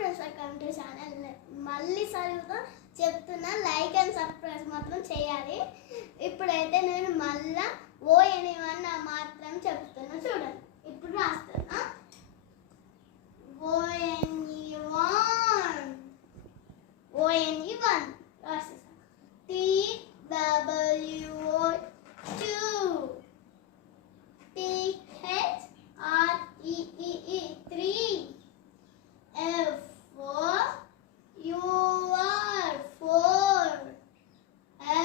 Welcome to channel. మళ్ళీ సరిగ్గా చెప్తున్నా, లైక్ అండ్ సబ్స్క్రైబ్ మాత్రం చేయాలి. ఇప్పుడైతే నేను మళ్ళా ఓఎన్1 మాత్రం చెప్తున్నా, చూడండి. ఇప్పుడు రాస్తున్నా ఓఎన్1 రాసేసా. TWO2 THREE 3 F4 UR 4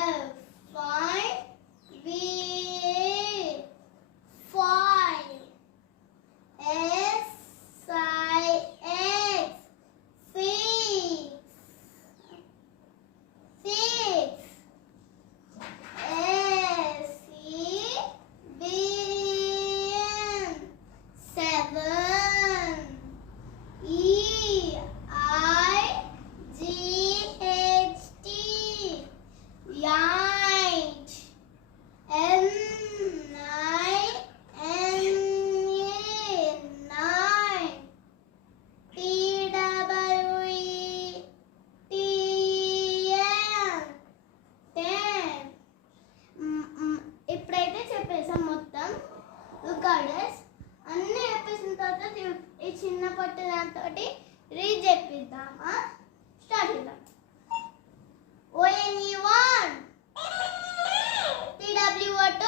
F5 VA 5 SIX 6 SEBN 7 EIGHT 8 NINA 9 TWETN 10. ఇప్పుడైతే చెప్పేసాం మొత్తం రికార్డర్స్ అన్నీ చెప్పేసిన తర్వాత ఈ చిన్న పొట్టి దాంతో రీడ్ చెప్పిద్దామా? స్టార్ట్ చేద్దాం. ONE1 TWO2